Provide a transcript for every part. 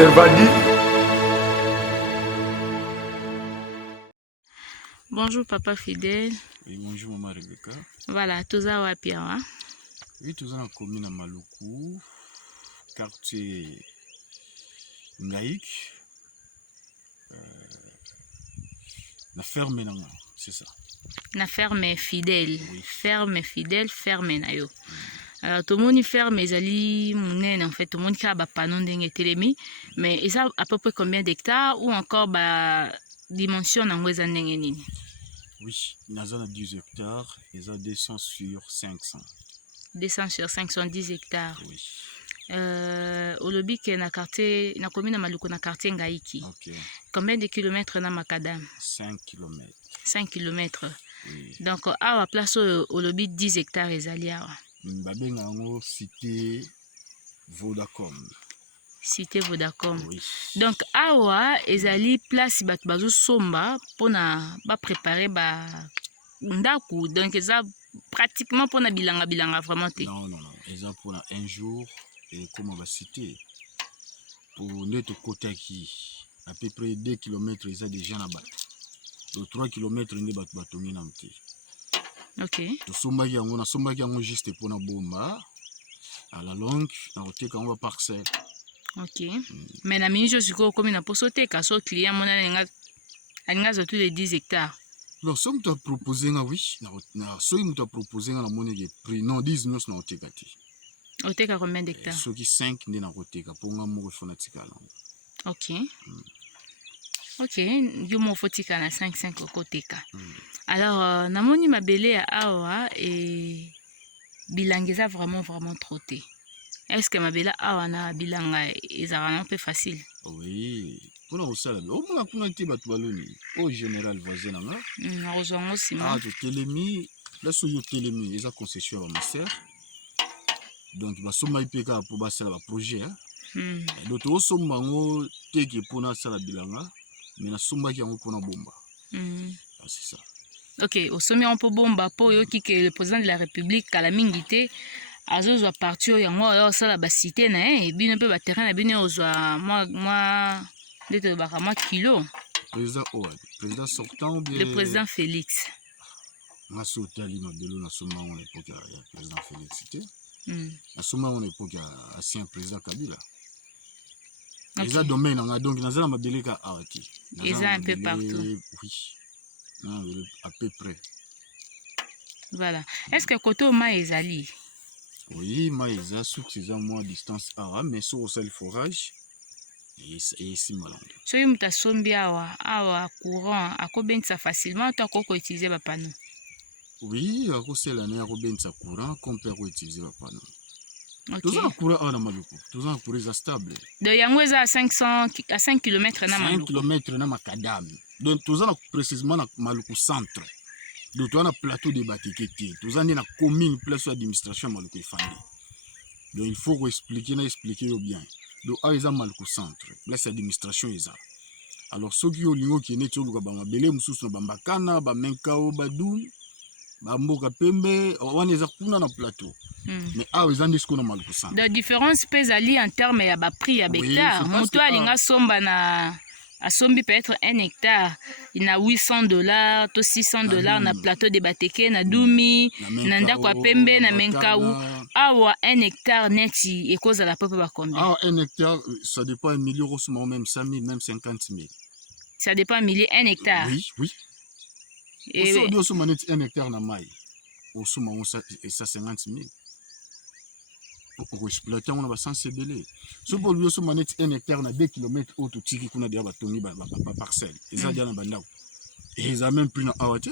Servadi. Bonjour papa fidèle. Oui, bonjour maman Rebecca. Voilà, toza wapi awa? Oui, toza na commune à Maluku, quartier Ngaïk, la ferme nanga, c'est ça. Na ferme fidèle. Oui. Ferme fidèle, ferme na yo. Alors tout le monde ferme ezali munene en fait, tout le monde ka ba panon ndenge telemi, mais ça à peu près combien d'hectares ou encore ba dimension nango eza ndenge nini? Oui, naza na 10 hectares, et ça 200 sur 500. 200 sur 510 hectares. Oui. Olobi ke na quartier na commune na Maluku na quartier Ngaïki. Ok. Combien de kilomètres na Makadam? 5 km. 5 kilomètres. Oui. Donc awa place olobi 10 hectares ezali awa. Babenga yango cité Vodacom. Cité Vodacom. Oui. Donc awa ezali place bato bazo somba pona ba préparer ba ndaku, donc eza pratiquement pona bilanga vraiment te. Non. Eza pour un jour et comme on va citer pour notre côté qui à peu près 2 km ils ont déjà là-bas. Donc 3 km n'est pas batongi na mti. OK. To sombaki yango juste pour na bomba à la longue na oteka on va parcelle. OK. Mais na minjo siko comme na poso te ka so client mona nga zo tous les 10 hectares. Alors ça me t'a proposé nga oui na so il me t'a proposé nga na moni ke prix non 10 millions na oteka ti. Oteka combien d'hectares? So ki 5 ndi na oteka pour nga mo fona tikala. OK. OK, yo mo fotika na 5 okoteka. Alors namoni mabele ya awa et bilangeza vraiment trop te. Est-ce que mabela awa na bilanga ezara un peu facile? Oui, pour nous ça là. Au moins pour nous te batu baloni. Au général voisin nga. Na rozwango sima. Ah, to telemi, là so yo telemi, eza concession à ma sœur. Donc ba soma ipeka pour ba sala ba projet hein. Donc to soma ngo teke pour na sala bilanga, mais na soma ki yango pour na bomba. Ah, c'est ça. OK, au sommet on peut bomba po yo ki que le président de la République kala mingi te azozwa parti yango yo sala ba cité na e bino pe ba terrain na bino ozwa moi de baka moi kilo. Président Oad, président sortant ou bien le président Félix. Na sotali mabelo na soma on époque ya président Félix cité. Na soma on époque ya ancien président Kabila. Ils ont domaine donc nazala mabele ka awati. Ils ont un peu partout. Oui. Non, à peu près. Voilà. Est-ce que côté au ma ezali? Oui, maïza suffisamment à distance awa, mais sur le forage et si malade. So yo muta sombi awa courant akobentisa facilement to akoko utiliser ba panneau. Oui, à cause de l'année à sa courant qu'on peut utiliser ba panneau. OK. Tout ça courant à la Maluku, tout ça courant stable. De yango eza à 5 km na Maluku. 5 km na Makadam. Donc tout ça précisément na Maluku centre. Donc on a plateau de Batiketi, tout ça na commune place d'administration Maluku Fandi. Donc il faut expliquer bien. Donc à eza Maluku centre, place d'administration eza. Alors ceux qui ont lingo qui n'est pas ba mabele mususu na bambakana, ba menkao badum, ba mboka pembe, wana eza kuna na plateau. Mais ah eza ndisiko na Maluku centre. De différence pèse ali en termes ya ba prix ya hectare. Moto alinga somba na asombi peut-être 1 hectare, il a $800 to $600 na plateau de Bateke na Dumi, na ndako ya pembe na Menkau. Awa 1 hectare neti ekoza la peuple ba combien? Ah 1 hectare ça dépend 1 million ou même 100 000 même 50 000. Ça dépend millier 1 hectare. Oui. Et au sommet 1 hectare na mai. Au sommet ça 50 000. Pour exploiter on a sensibiliser. Ce pour lui sommet 1 hectare na 2 km autour tiki kuna dia ba tongi ba parcelle. Eza dia na bandako. Et ils a même plus na awate.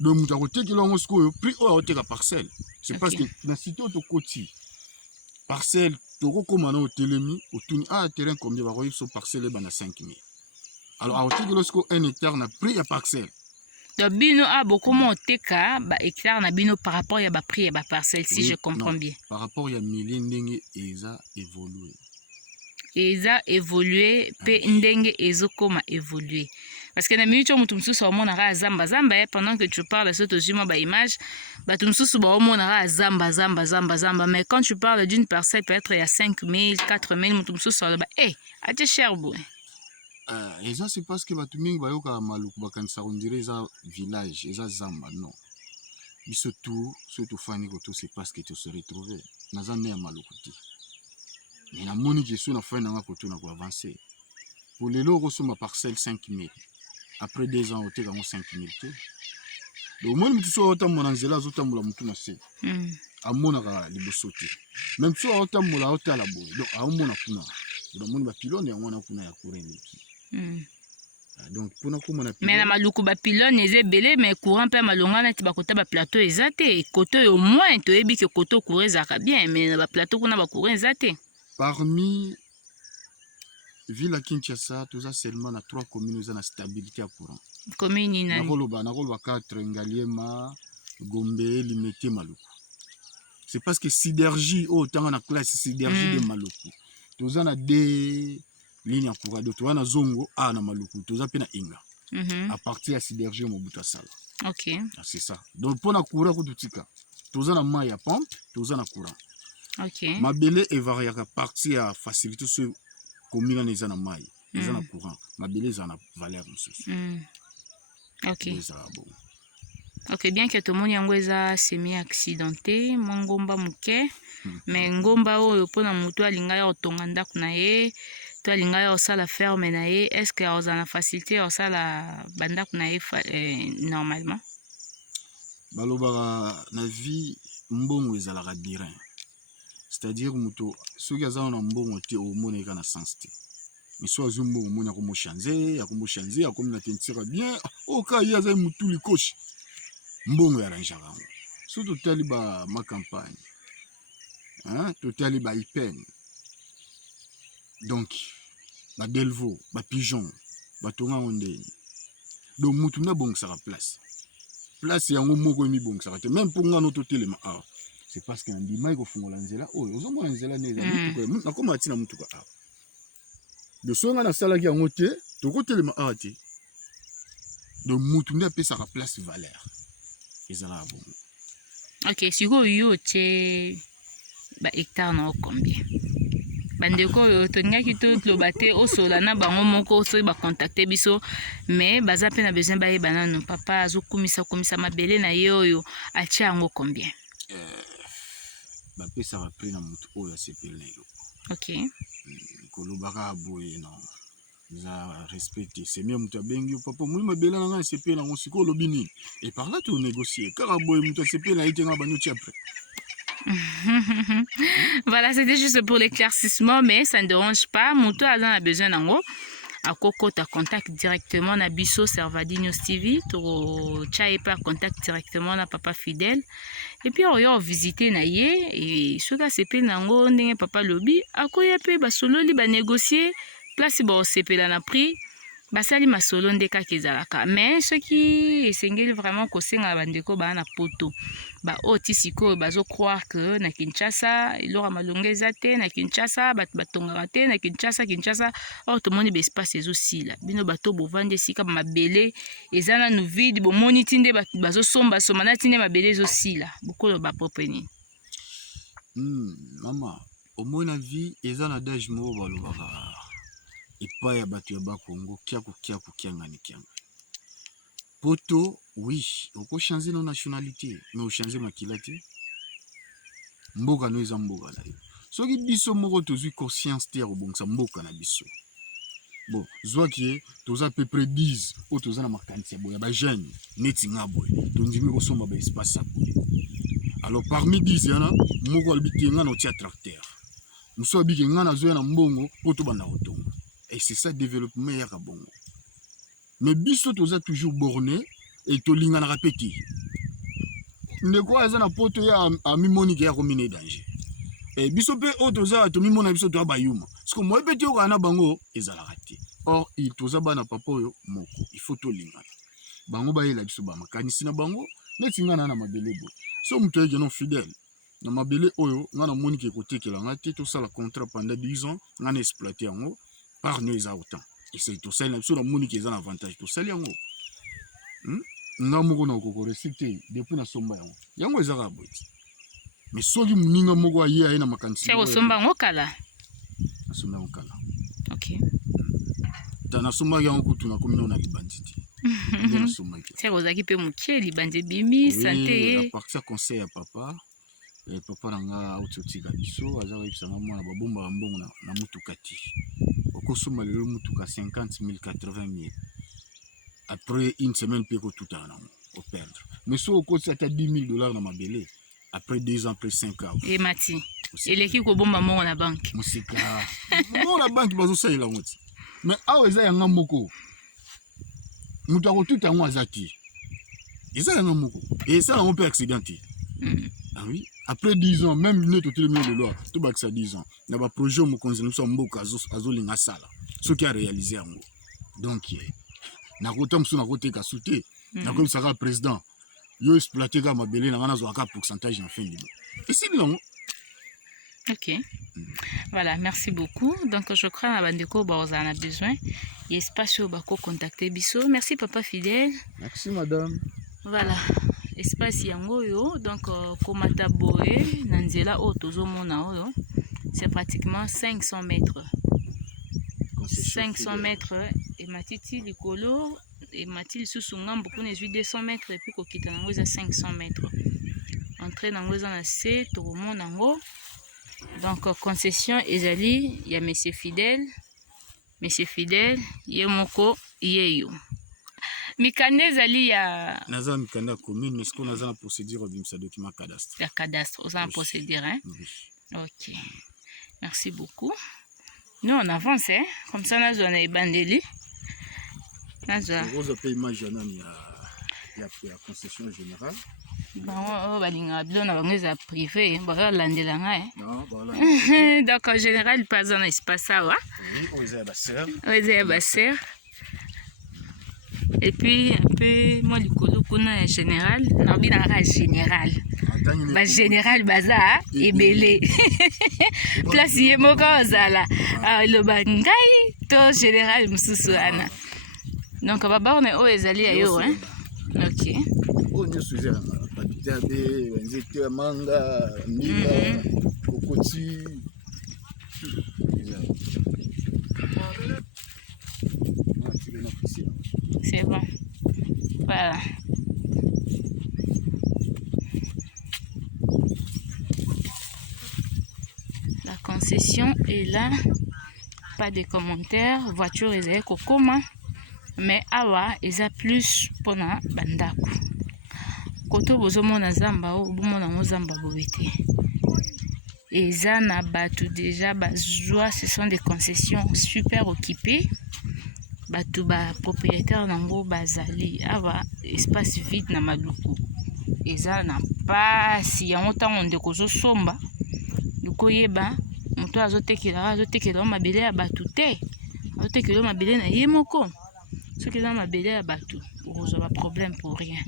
Donc muta côté ki longo sko prix o awate ka parcelle. C'est parce que na cité auto côté parcelle to komana au telemi au tuni terrain combien ba royi so parcelle ba na 5 000. Alors awate ki lorsque 1 hectare na prix ya parcelle. Donc bino a beaucoup teka ba hectare na bino par rapport ya ba prix ya ba parcelle si je comprends bien. Par rapport ya milliers ndenge eza évolué. Eza évolué pe ndenge ezokoma évolué. Parce que na minute on mutu so monaka zamba zamba pendant que tu parles sur tes image ba tum so ba monaka zamba mais quand tu parles d'une parcelle peut-être il y a 5000 4000 mutu so ba ate cher boy. Et ça c'est parce que batu mingi bayoka maluku bakanisa on dirait ça village et ça zamba non. Mais surtout fani koto c'est parce que tu se retrouver na zane ya maluku ti. Mais na moni que so na fa na koto na ko avancer. Pour les lots reçu ma parcelle 5000. Après 2 ans, on a 5000. Donc, moi, je suis autant mon angela, autant mon amour na se. À mon ara libosote. Même si autant mon la autant la boue. Donc, à mon akuna. Donc, mon bapilone et mon akuna ya kureni. Donc, pour na kuma na mais na maluku bapilone eze belé mais courant pe malonga na ti bakota ba plateau ezate. Koto au moins to ebi ke koto kurezaka bien mais ba plateau kuna ba courant ezate. Parmi ville à Kinshasa, tout ça seulement na 3 communes où la stabilité à courant. Commune nani? Nakoloba 4 Ngaliema, Gombe, Limete, Maluku. C'est parce que synergie autant na classe synergie de Maluku. Tout ça na 2 lignes à courant, tout ça na Zongo a na Maluku, tout ça pe na Inga. À partir de synergie Mobutu Sala. OK. C'est ça. Donc pour na courant ko tutika. Tout ça na maya pompe, tout ça na courant. OK. Mabele et varia à partir à faciliter ce commune na ezana mai ezana courant mabele ezana valeur monsieur. OK. OK, bien que tout le monde yango eza semi accidenté mongomba muke mais ngomba oyo pona mutu alinga ya otonga ndaku na ye to alinga ya osala ferme na ye est-ce que ozana facilité osala bandaku na ye normalement balobaka na vie mbongo ezalaka birin. C'est-à-dire mutu soki aza na mbongo te omoneka na sens te. Mais soit mbongo mona ko mo changer akomi na tentira bien oka ya za mutu likoshi mbongo ya ranjaka. Surtout tali ba ma campagne. Hein, totali ba ipen. Donc ba delvo, ba pigeon, ba tonga onde. Donc mutu na bongo sera place. Place yango moko mi bongo sera te même pour ngano totelema ah. C'est parce que ndima iko fungola nzela oyo ozomona nzela neza mutuka na koma atina mutuka a de songa na sala ki yango te tokotelema a te donc mutu nde apesaka place valeur ezala bon. OK, siko yo te ba hectare na combien bandeko oyo tongaki to loba te osola na bango moko so ba contacter biso mais baza pe na besoin ba yeba nanu papa azokumisa mabele na ye oyo atia yango combien bapesa bapri na mutu oyo asepeli na eloko. OK. Kolobaka boye non za respecté c'est mieux mutu abengi papa moi mabele na nga asepeli na ngosiko olobi nini et par là tu négocier kaka boye mutu asepeli na ite nga banuti après. Voilà, c'était juste pour l'éclaircissement mais ça ne dérange pas mutu a besoin nango akoko ta contact directement na biso Servadi TV to chaye par contact directement na papa fidèle et puis on visiter na ye et soka sepe nango ndenge papa lobi akoya pe ba sololi ba négocier place ba sepela na prix basali masolo ndeka kezalaka mais ce qui esengeli vraiment kosenga bandeko ba na poto ba oti siko bazo croire que na Kinshasa ilora malonga ezate na Kinshasa batongaka te na Kinshasa or to moni be espace ezosila bino bato bovande sika mabele ezana no vide bo moni tinde bazo somba na tinde mabele ezosila bokolo ba popeni. Mama au moins vie ezana dage mo balobaka epai ya bato ya bakongo kiangani poto oui oko changer nos nationalité mais o changer makila te mboka no eza mboka na yo soki biso moko tozwi conscience te ya kobongisa mboka na biso bon zwaki toza à peu près 10 o toza na makanisi ya boye ya bajeune neti nga boye tondimi kosomba ba espace ya boye alors parmi 10 yana moko alobi te nga na otia tracteur mosu abiki nga nazoya na mbongo po tobanda kotonga. Et c'est ça développement ya kabongo. Mais biso toza toujours borné et to linga na répéter. Ndeko aza na poto ya amimoni ke ya komine danger. Et biso pe o toza to mimona biso to abayuma. Parce que moi petit o kana bango ezala raté. Or il toza bana papa yo moko. Il faut to linga. Bango ba yela biso ba makanisi na bango neti nga na mabele bo. So muto yeke non fidèle. Na mabele oyo nga na moni ke kotekela nga te to sala contrat pendant 10 ans nga na exploiter yango. Par nous autant. essaye tosali na biso na moni eza na avantage tosali yango nga moko na kokoresi te depuis nasomba yango eza kaka boye mais soki moninga moko aye na makanisi osomba yango kala nasomba yango kala ok ta nasombaki yango kutu nakomi nao na libandi te nde nasombaki tia ozalaki mpe mokie libandi ebimi sante ye apartir ya conseil ya papa papa na nga auti otika biso aza koyebisanga mwana babombaka mbongo na mutuka te okosomba lelo mutuka 50 000 80 000 après une semaine mpe kotutaka nango operdre mais soki okosi ata 10 000 $ na mabele après 2 ans après 5 ans emati eleki kobomba mbongo na banke mosika mbongo na banke bazosalela yango ti mais awa eza yanga moko moto akotuta yango aza te eza yanga moko esala yango mpe accident te ah oui après 10 ans même ne totelemi lelo tobakisa 10 ans na baprojet mokonzi na biso ya mboka azolinga asala soki aréalise yango donc nakota mosusu nakoteka su te nakoyebisaka président yo exploité kaka mabele na nga nazwaka pourcentage na fin libo esili yango. Ok. Voilà, merci beaucoup. Donc, je crois que Bandeko Baoza en a besoin. Il y a espace où Bako contacter Bisso. Merci, papa fidèle. Merci, madame. Voilà, espace Yangoyo. Donc, Komata Boé, Nanzela Otozo Mona, c'est pratiquement 500 mètres. 500 mètres. Et Matiti Likolo, et Matiti Sousungam, beaucoup de 200 mètres. Et puis, Kokita Nango, 500 mètres. Entrée Nango, Zana C, Toromo Nango. Donc, concession, ezali, il y a Monsieur Fidèle, Yemoko, Yeyo. Mikande ezali ya... Naza Mikande commune, mais est-ce qu'on a la procédure de document cadastre? La cadastre, on a la procédure, hein? Oui. Ok. Merci beaucoup. Nous, on avance, hein? Comme ça, nous avons les bandeli. Nous avons... Rose paiement, il y a la concession générale. Bon, balinga bien on privé, bah landela nga non voilà. Donc en général pas en espace ça wa. Oui, aux basseur. Et puis un peu moi likolo kuna général, na binara général. Ba général baza ebele. Place yemoko zala. Ah le bangai to général mususu ana. Donc baba on est au ezali ayo hein. OK. On est sous Jabe, nzete manga, mila, kokoti. C'est bon. Voilà. La concession est là. Pas de commentaires. Voiture est kokoma. Mais awa, ils a plus pour na bandaku. Koto bozomona zamba o bomona ngo zamba bobete. Eza na batu déjà bazwa, ce sont des concessions super occupées. Batu ba propriétaire nango bazali ava espace vide na maluku. Eza na pasi yango tango ndeko zo somba. Lukoyeba moto azotekela mabele ya batu te. Azotekela mabele na ye moko. Ce qui est dans mabele ya batu, ozwa problème pour rien.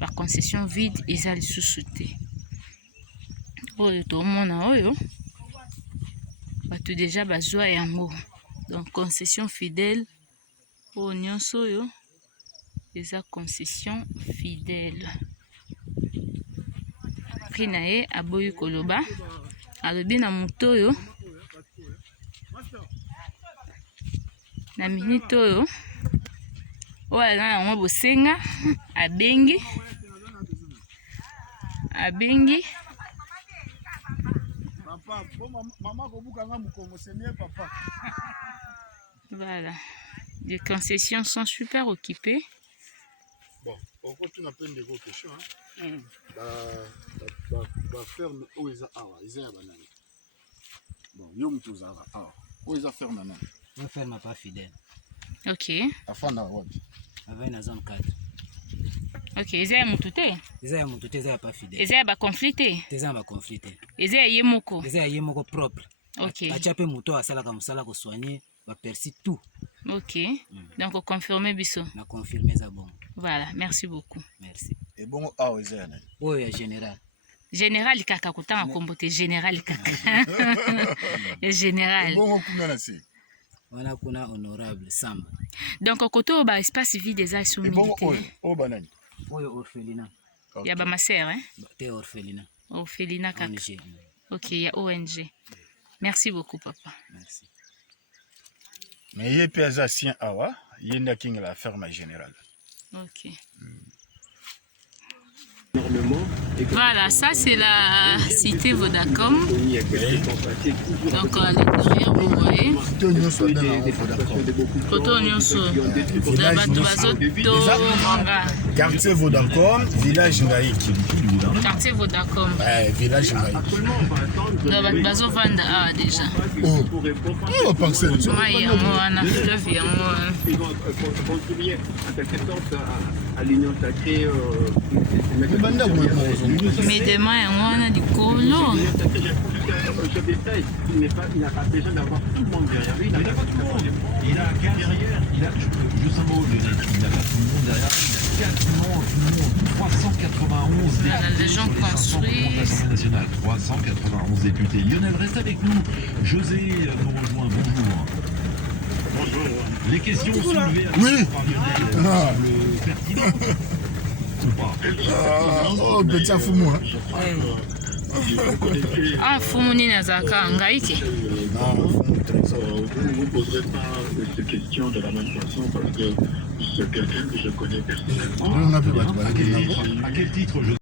La concession vide, ils allaient sous-sauter. Oh, tout le monde a eu. Tout déjà bazoa yango. Donc, concession fidèle. Oh, nyonso yo. Ils a concession fidèle. Prinae, aboyu koloba. Alobi na muto yo. Na minito yo. Ouais, là, on va bosenga. Abengi. Papa, maman kobuka nga mukongo, c'est mieux papa. Voilà. Les concessions sont super occupées. Bon, encore tu n'as pas de questions. Bah ferme où ils ont banane. Bon, yom tous awa. Où ils ont ferme banane. On ferme pas fidèle. Ok. Afin na wapi. Avec la zone 4. Ok, ezaya mutu te. Ezaya mutu te, ezaya pas fidèle. Ezaya ba conflit te. Ezaya ba conflit te. Ezaya ye moko. Ezaya ye moko propre. Ok. Atia pe mutu asala ka musala ko soigner, ba persi tout. Ok. Donc confirmer biso. Na confirmer ça bon. Voilà, merci beaucoup. Merci. Et bon awa ezaya na. Oyo général. Général kaka kutanga kombote général kaka. Général. Bon kumana si. wana kuna honorable Samba. Donc côté au bas espace vide eza so Et bon, militaire. oh banani. Oyo orphelinat. Ya ba maser hein. Te orphelinat. Orphelinat kaka. ONG. OK, il y a ONG. Merci beaucoup papa. Merci. Mais il y a pas ancien awa, il y a une la ferme générale. OK. Voilà, ça c'est la cité Vodacom. Donc à l'intérieur, vous voyez. Koto Nyonso. Quartier Vodacom, village Ngaïki. Quartier Vodacom. Village Ngaïki. Donc bazo vanda ah déjà. Oh, on va penser. Mai yango wana, fleuve yango wana. À l'union sacrée, Mais demain yango wana likolo. ce détail, il n'a pas besoin d'avoir tout le monde derrière lui. Il n'a pas tout le monde. Il a derrière, juste un mot, Lionel, il n'a pas tout le monde derrière lui, il a quasiment tout le monde. 391 Voilà, les gens construisent. L'Assemblée nationale, 391 députés. Lionel, reste avec nous. José nous rejoint, bonjour. Les questions soulevées par Lionel semblent pertinentes ou pas? Oh, petit à fou, moi. Ah, fumu nini azalaka Ngaïki. Vous ne vous poserez pas ces questions de la même façon parce que c'est quelqu'un que je connais personnellement. À quel titre, José?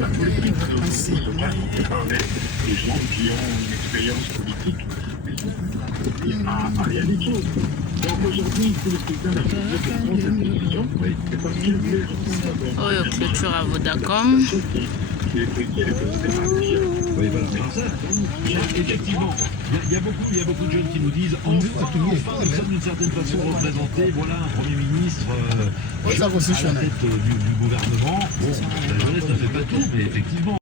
La politique, on parlait des gens qui ont une expérience politique. Il y a des choses. Donc aujourd'hui, pour le président de la République de prendre cette décision, c'est parce qu'il veut répondre Oyo clôture à Vodacom. Oui, voilà. Alors ça, effectivement, il y a beaucoup de jeunes qui nous disent enfin, nous sommes d'une certaine façon représentés. Voilà un Premier ministre à la tête du gouvernement. Bon, la jeunesse ne fait pas tout, mais effectivement,